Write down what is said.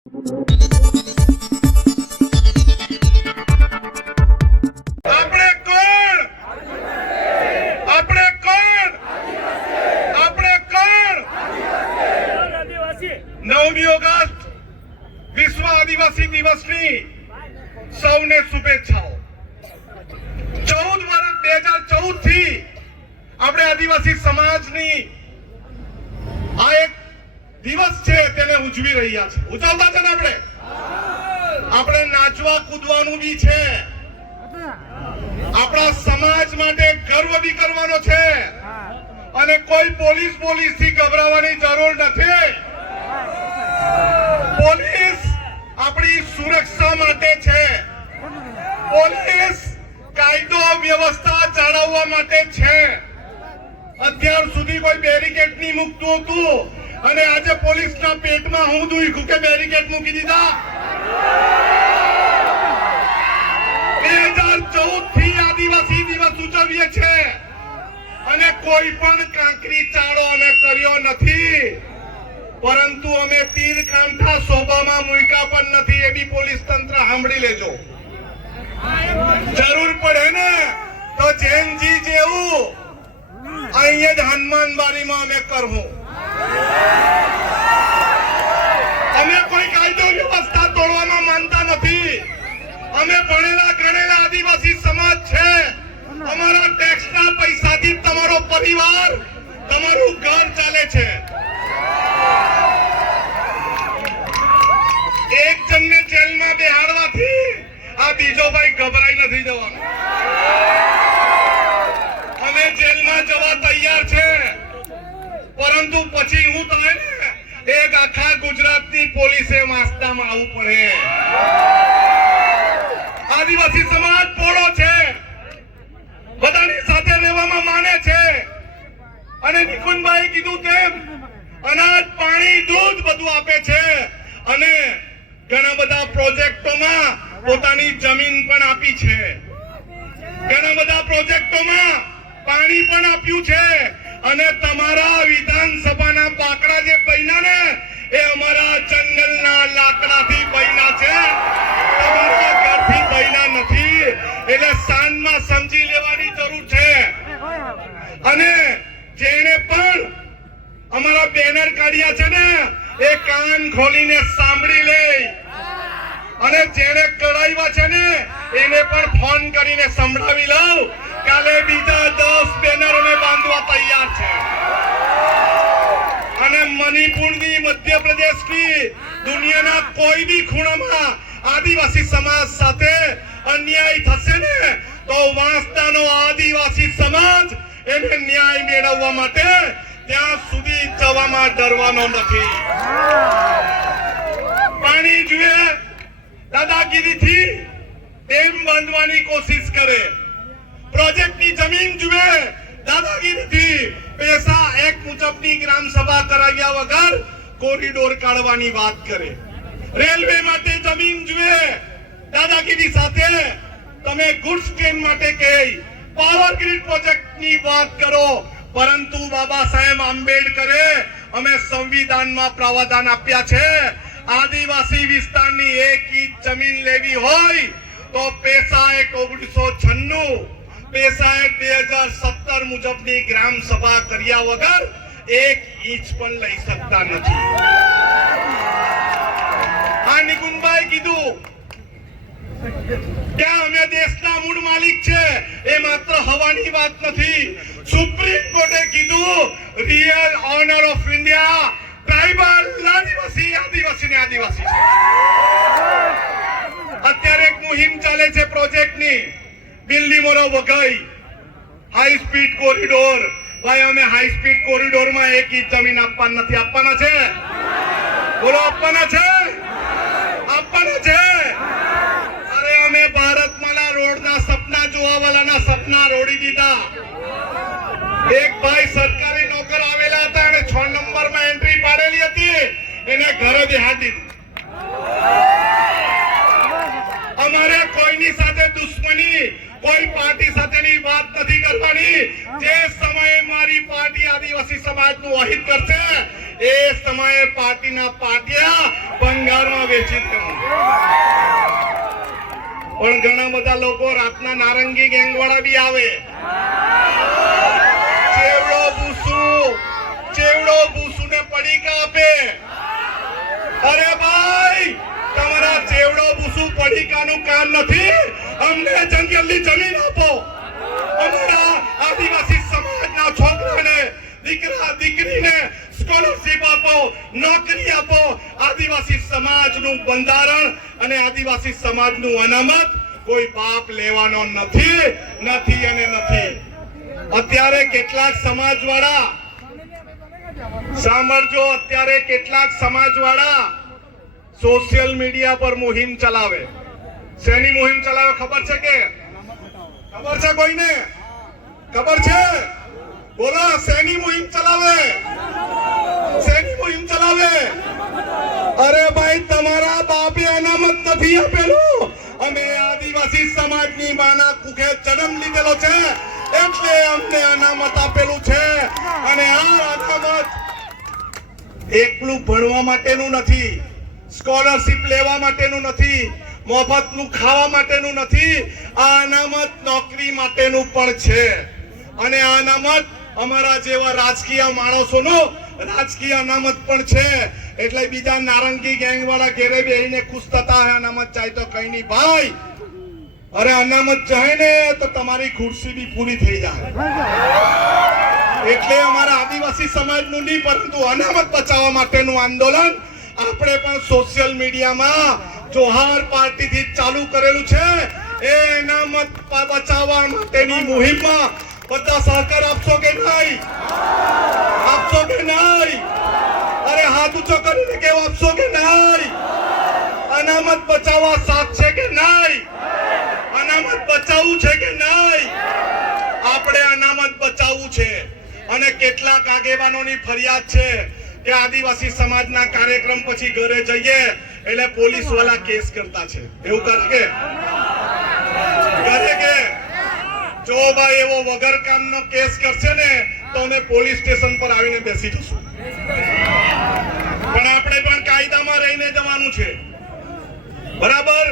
વિશ્વ આદિવાસી દિવસની સૌને શુભેચ્છાઓ। 2014 થી આપણે આદિવાસી સમાજની આ એક દિવસ છે તેને ઉજવી રહ્યા છે। ઉજવતા છે ને આપણે નાચવા કૂદવાનું બી છે, આપણા સમાજ માટે ગર્વ બી કરવાનો છે અને કોઈ પોલીસ થી ગભરાવાની જરૂર નથી। પોલીસ આપણી સુરક્ષા માટે છે, પોલીસ કાયદો વ્યવસ્થા જાળવવા માટે છે। અત્યાર સુધી કોઈ બેરિકેડ નહીં મૂકતું હતું અને આજે પોલીસના પેટમાં હું દુખ્યું કે બેરિકેડ મૂકી દીધા। 2014 થી આદિવાસી દિવસ ઉજવીએ છીએ અને કોઈ પણ કાંકરી ચાળો અમે કર્યો નથી, પરંતુ અમે તીર કાંઠા શોભામાં મૂક્યા પણ નથી। એ બી પોલીસ તંત્ર સાંભળી લેજો। જરૂર પડે ને તો જૈનજી જેવું અહીંયા જ હનુમાન બારીમાં અમે કરવું। અમે કોઈ કાયદો વ્યવસ્થા તોડવામાં માનતા નથી। અમે ભણેલા ગણેલા આદિવાસી સમાજ છે। અમારા ટેક્સના પૈસાથી તમારો પરિવાર, તમારું ઘર ચાલે છે। એક જણને જેલમાં બેહાડવાથી આ બીજો ભાઈ ગભરાઈ નથી જવાનો। અમે જેલમાં જવા તૈયાર છે, પરંતુ પછી હું તમે એક આખા ગુજરાતની પોલીસે વાસ્તામાં આવવું પડે। આદિવાસી સમાજ પોળો છે, બધાની સાથે રહેવામાં માને છે અને નિકુંજભાઈ કીધું તેમ અનાજ, પાણી, દૂધ બધું આપે છે અને ઘણા બધા પ્રોજેક્ટોમાં પોતાની જમીન પણ આપી છે, ઘણા બધા પ્રોજેક્ટોમાં પાણી પણ આપ્યું છે અને તમારા વિધાનસભાના બાકડા જે બન્યા ને એ અમારા જંગલના લાકડાથી બન્યા છે, તમારા ઘરથી બન્યા નથી। એટલે શાનમાં સમજી લેવાની જરૂર છે અને જેણે પણ અમારા બેનર કાઢ્યા છે ને એ કાન ખોલીને સાંભળી લે અને જેણે કઢાવ્યા છે ને એને પણ ફોન કરીને સંભળાવી લઉં। કાલે બીજા 10 બેનર અમે બાંધવા તૈયાર છે અને મણિપુરની, મધ્યપ્રદેશની, દુનિયાના કોઈ બી ખૂણામાં આદિવાસી સમાજ સાથે અન્યાય થશે ને તો વાંસદાનો આદિવાસી સમાજ એને ન્યાય મેળવવા માટે ત્યાં સુધી જવામાં ડરવાનો નથી। પાણી જોઈએ દાદાગીરીથી ડેમ બાંધવાની કોશિશ કરે, પ્રોજેક્ટની જમીન જોઈએ દાદાગીરીથી પૈસા એક મુજબની ગ્રામ સભા કરાવ્યા વગર કોરિડોર કાઢવાની વાત કરે, રેલવે માટે જમીન જોઈએ દાદાગીરી સાથે તમે ગુડ્સ ટ્રેન માટે કહી, પાવર ગ્રીડ પ્રોજેક્ટની વાત કરો, પરંતુ બાબા સાહેબ આંબેડકરે અમે સંવિધાનમાં પ્રાવધાન આપ્યા છે આદિવાસી વિસ્તારની 1 ઇંચ જમીન લેવી હોય તો પેસા એક્ટ 1996, પેસા એક્ટ 2017 મુજબની ગ્રામ સભા કર્યા વગર 1 ઇંચ પણ લઈ શકતા નથી। આ નિકુંજભાઈ કીધું કે અમે દેશના મૂળ માલિક છે, એ માત્ર હવાની વાત નથી। સુપ્રીમ કોર્ટે કીધું real owner of India tribal, આદિવાસી ને આદિવાસી છે। અત્યારે એક મુહિમ ચાલે છે પ્રોજેક્ટની, દિલ્હી મોરો વઘઈ હાઈ સ્પીડ કોરિડોર। ભાઈ અમે હાઈ સ્પીડ કોરિડોરમાં 1 ઇંચ જમીન આપવાના નથી। આપવાના છે? બોલો, આપવાના છે? આપવાના છે? અરે અમે ભારતમાલા રોડના સપના જોવા વાળાના સપના રોડી દીધા। એક ભાઈ સરકારી નોકર આવેલા હતા અને 6 નંબરમાં એન્ટ્રી પાડેલી હતી, એને ઘરે બેહાડી દીધું। અમારે કોઈની સાથે દુશ્મની, કોઈ પાર્ટી સાથેની વાત નથી કરવાની। જે સમયે મારી પાર્ટી આદિવાસી સમાજનું અહિત કરશે એ સમયે પાર્ટીના પાટિયા ભંગારમાં વેચી દેવું. પણ ઘણા બધા લોકો રાતના નારંગી ગેંગ વાળા બી આવે. ચેવડો ભૂસુ ને પડીકા આપે. અરે ભાઈ, તમારા ચેવડો ભૂસુ પડીકાનું કામ નથી. અમને જંગલની જમીન આપો. અમારા આદિવાસી સમાજના છોકરાને, દીકરા દીકરીને સ્કોલરશીપ આપો, નોકરી આપો. આદિવાસી સમાજનું બંધારણ અને આદિવાસી સમાજનું અનામત કોઈ બાપ લેવાનો નથી અને નથી. અત્યારે કેટલાક સમાજવાળા, સાંભળજો, અત્યારે કેટલાક સમાજવાળા સોશિયલ મીડિયા પર મુહિમ ચલાવે. શેની મુહિમ ચલાવે ખબર છે કે? ખબર છે કોઈને? ખબર છે? બોલો, શેની મુહિમ ચલાવે? શેની મુહિમ ચલાવે? અરે ભાઈ, તમારા બાપે અનામત નથી આપેલું. અમે આદિવાસી સમાજની માના કુખે જન્મ લીધેલો છે એટલે અમને અનામત આપેલું છે. અને આ અનામત એકલું ભણવા માટેનું નથી, સ્કોલરશીપ લેવા માટેનું નથી, મફતનું ખાવા માટેનું નથી. આ અનામત નોકરી માટેનું પણ છે. અને આ અનામત અમારા જેવા રાજકીય માણસોનો રાજકીય અનામત પણ છે. એટલે બીજા નારંગી ગેંગ વાળા ઘેરે બેહીને ખુશ થતા હોય અનામત જાય તો કઈ નહીં ભાઈ. અરે અનામત જાય ને તો તમારી ખુરશી બી પૂરી થઈ જાય. એટલે અમારા આદિવાસી સમાજનું નહીં પરંતુ અનામત બચાવવા માટેનું આંદોલન આપણે પણ સોશિયલ મીડિયામાં જોહાર પાર્ટીથી ચાલુ કરેલું છે. એ અનામત બચાવવા માટેની મુહિમમાં બધા સહકાર આપશો કે નહીં? આપશો કે નહીં? અરે હાથ ઊંચો કરીને કેવું આપશો કે નહીં? અનામત બચાવવા સાથ છે કે નહીં? અનામત બચાવવું છે કે નહીં? આપણે અનામત બચાવવું છે. અને કેટલાક આગેવાનોની ફરિયાદ છે કે આદિવાસી સમાજના કાર્યક્રમ પછી ઘરે જઈએ એટલે પોલીસ વાળા કેસ કરતા છે. એવું કરે કે જો ભાઈ એવો વગર કામનો કેસ કરશે ને તો અમે પોલીસ સ્ટેશન પર આવીને બેસી જશું. પણ આપણે પણ કાયદામાં રહીને જવાનું છે, બરાબર?